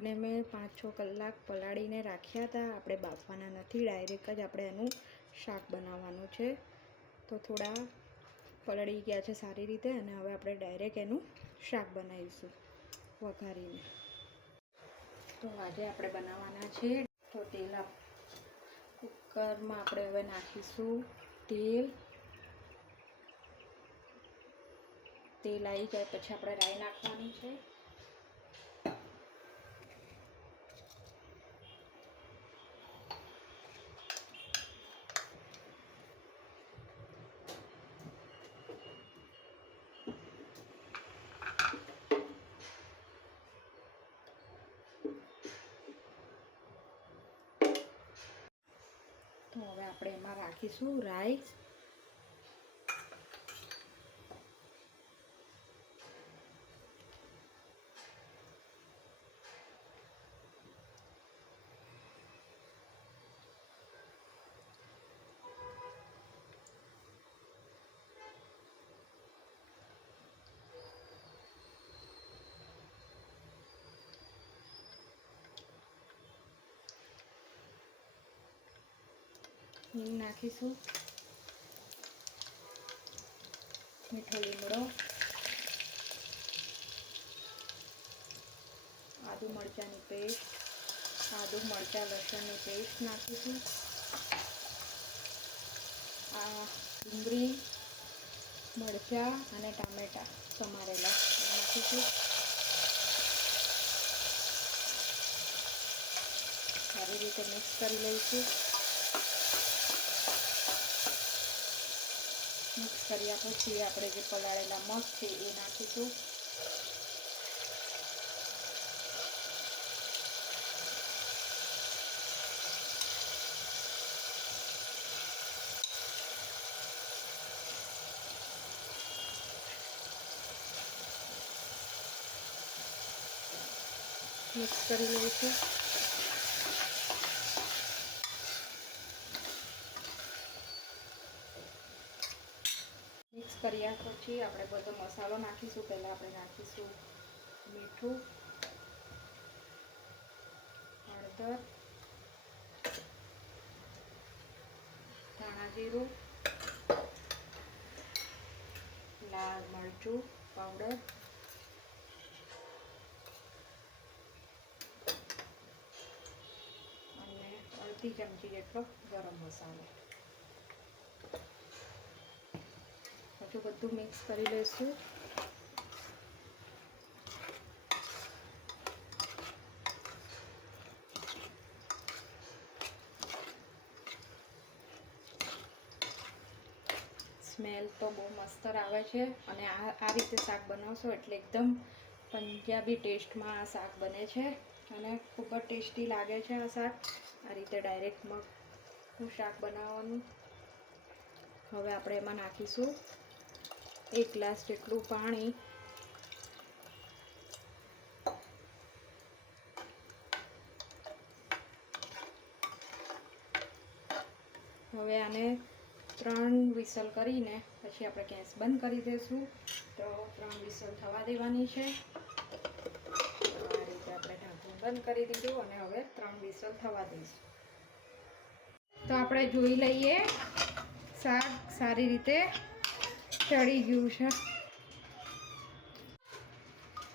શાકને મેં 5-6 કલાક પલાળીને રાખ્યા હતા. આપણે બાફવાના નથી, ડાયરેક્ટ જ આપણે એનું શાક બનાવવાનું છે. તો થોડા પલળી ગયા છે સારી રીતે અને હવે આપણે ડાયરેક્ટ એનું શાક બનાવીશું વઘારીને. તો આજે આપણે બનાવવાના છે. તો તેલ કુકરમાં આપણે હવે નાખીશું તેલ. તેલ આવી જાય પછી આપણે રાઈ નાખવાની છે. તો હવે આપણે એમાં રાખીશું રાઈ. હિંગ નાખીશું, મીઠો લીમડો, આદુ મરચાંની પેસ્ટ, આદુ મરચાં લસણની પેસ્ટ નાખીશું. આ ડુંગળી, મરચાં અને ટામેટાં સમારેલા નાખીશું. સારી રીતે મિક્સ કરી લઈશું. મિક્સ કર્યા પછી આપણે જે પલાળેલા મગ છે એ નાખીશું. મિક્સ કરી લઈશું. મિક્સ કર્યા પછી આપણે બધો મસાલો નાખીશું. પહેલાં આપણે નાખીશું મીઠું, હળદર, ધાણા જીરું, લાલ મરચું પાવડર, અને અડધી ચમચી જેટલો ગરમ મસાલો. હજુ બધું મિક્સ કરી લઈશું. સ્મેલ તો બહુ મસ્ત આવે છે અને આ રીતે શાક બનાવશો એટલે એકદમ પંજાબી ટેસ્ટમાં આ શાક બને છે અને ખૂબ જ ટેસ્ટી લાગે છે આ શાક. આ રીતે ડાયરેક્ટ મગનું શાક બનાવવાનું. હવે આપણે એમાં નાખીશું 1 ગ્લાસ જેટલું પાણી. હવે આને 3 વિસલ કરીને પછી આપણે ગેસ બંધ કરી દઈશું. તો 3 વિસલ થવા દેવાની છે. આ રીતે આપણે ઢાંકણ બંધ કરી દીધું અને હવે 3 વિસલ થવા દઈશું. તો આપણે જોઈ લઈએ શાક સારી રીતે ચડી ગયું છે.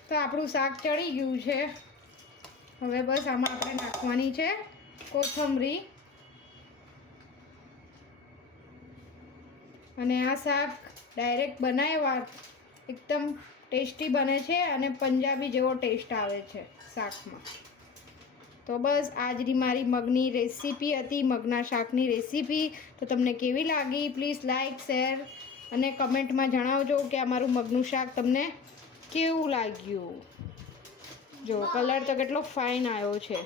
તો આપણું શાક ચડી ગયું છે. હવે બસ આમાં આપણે નાખવાની છે કોથમરી. અને આ શાક ડાયરેક્ટ બનાવવા એકદમ ટેસ્ટી બને છે અને પંજાબી જેવો ટેસ્ટ આવે છે શાકમાં. તો બસ આજની મારી મગની રેસીપી હતી, મગના શાકની રેસીપી. તો તમને કેવી લાગી પ્લીઝ લાઈક, શેર અને કમેન્ટમાં જણાવજો કે આ મારું મગનું શાક તમને કેવું લાગ્યું. જો કલર તો કેટલો ફાઇન આવ્યો છે.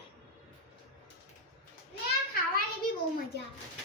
ખાવાની બી બહુ મજા આવે.